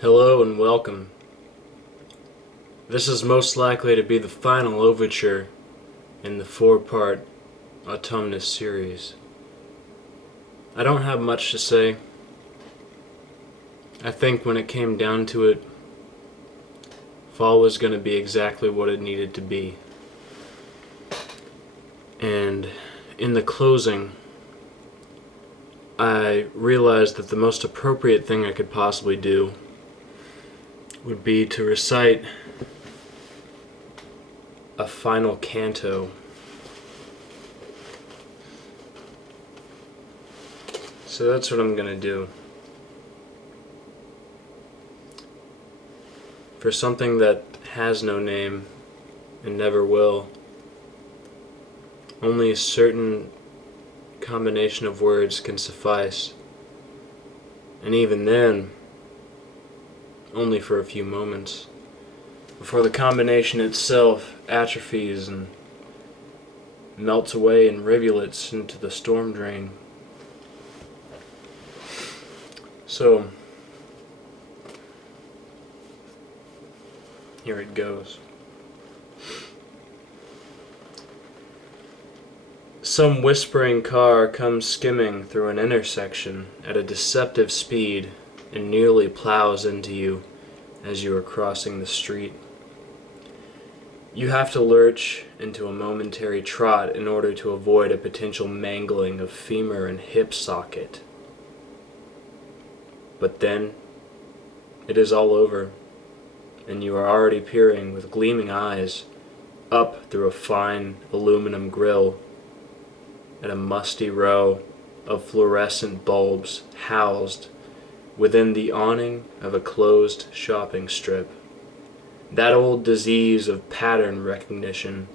Hello and welcome. This is most likely to be the final overture in the four-part Autumnus series. I don't have much to say. I think when it came down to it, fall was going to be exactly what it needed to be. And in the closing, I realized that the most appropriate thing I could possibly do would be to recite a final canto. So that's what I'm gonna do. For something that has no name and never will, only a certain combination of words can suffice. And even then, only for a few moments, before the combination itself atrophies and melts away in rivulets into the storm drain. So, here it goes. Some whispering car comes skimming through an intersection at a deceptive speed and nearly plows into you as you are crossing the street. You have to lurch into a momentary trot in order to avoid a potential mangling of femur and hip socket. But then, it is all over, and you are already peering with gleaming eyes up through a fine aluminum grille at a musty row of fluorescent bulbs housed within the awning of a closed shopping strip. That old disease of pattern recognition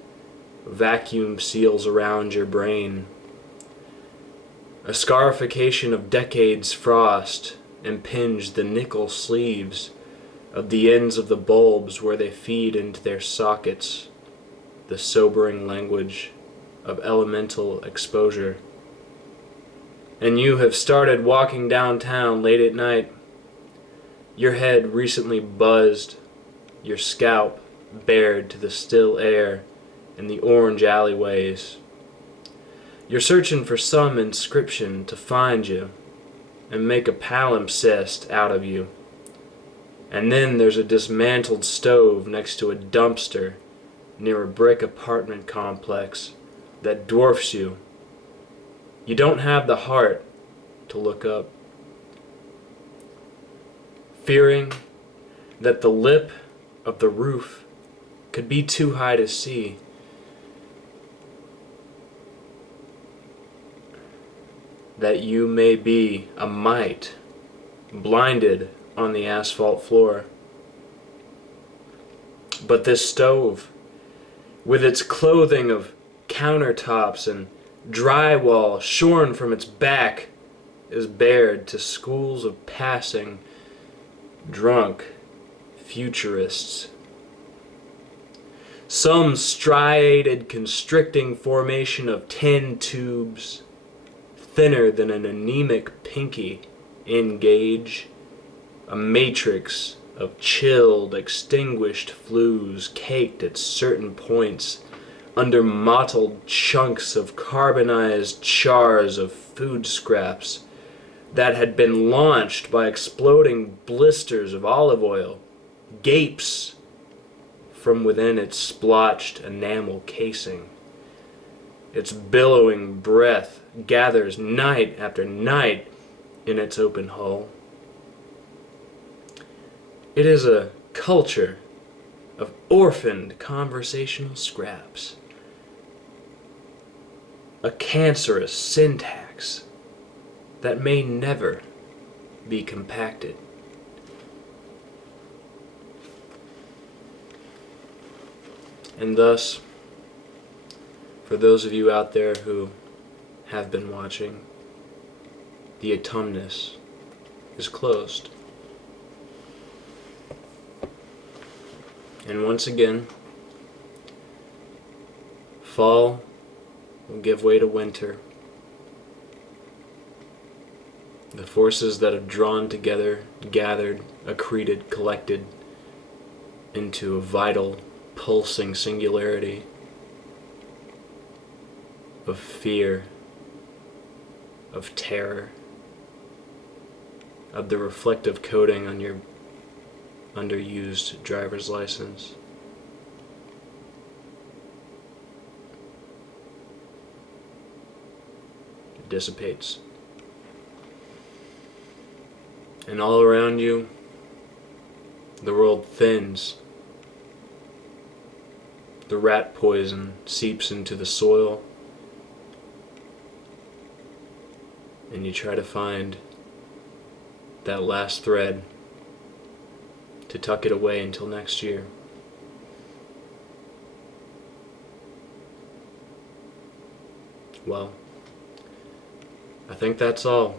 vacuum seals around your brain. A scarification of decades' frost impinged the nickel sleeves of the ends of the bulbs where they feed into their sockets, the sobering language of elemental exposure. And you have started walking downtown late at night, your head recently buzzed, your scalp bared to the still air in the orange alleyways. You're searching for some inscription to find you and make a palimpsest out of you. And then there's a dismantled stove next to a dumpster near a brick apartment complex that dwarfs you. You don't have the heart to look up. Fearing that the lip of the roof could be too high to see, that you may be a mite blinded on the asphalt floor. But this stove, with its clothing of countertops and drywall shorn from its back, is bared to schools of passing, drunk futurists. Some striated constricting formation of tin tubes, thinner than an anemic pinky in gauge, a matrix of chilled, extinguished flues caked at certain points under mottled chunks of carbonized chars of food scraps that had been launched by exploding blisters of olive oil, gapes from within its splotched enamel casing. Its billowing breath gathers night after night in its open hull. It is a culture of orphaned conversational scraps, a cancerous syntax that may never be compacted. And thus, for those of you out there who have been watching, the autumnus is closed. And once again, fall will give way to winter, The forces that have drawn together, gathered, accreted, collected into a vital, pulsing singularity of fear, of terror, of the reflective coating on your underused driver's license. It dissipates. And all around you, the world thins. The rat poison seeps into the soil, and you try to find that last thread to tuck it away until next year. Well, I think that's all.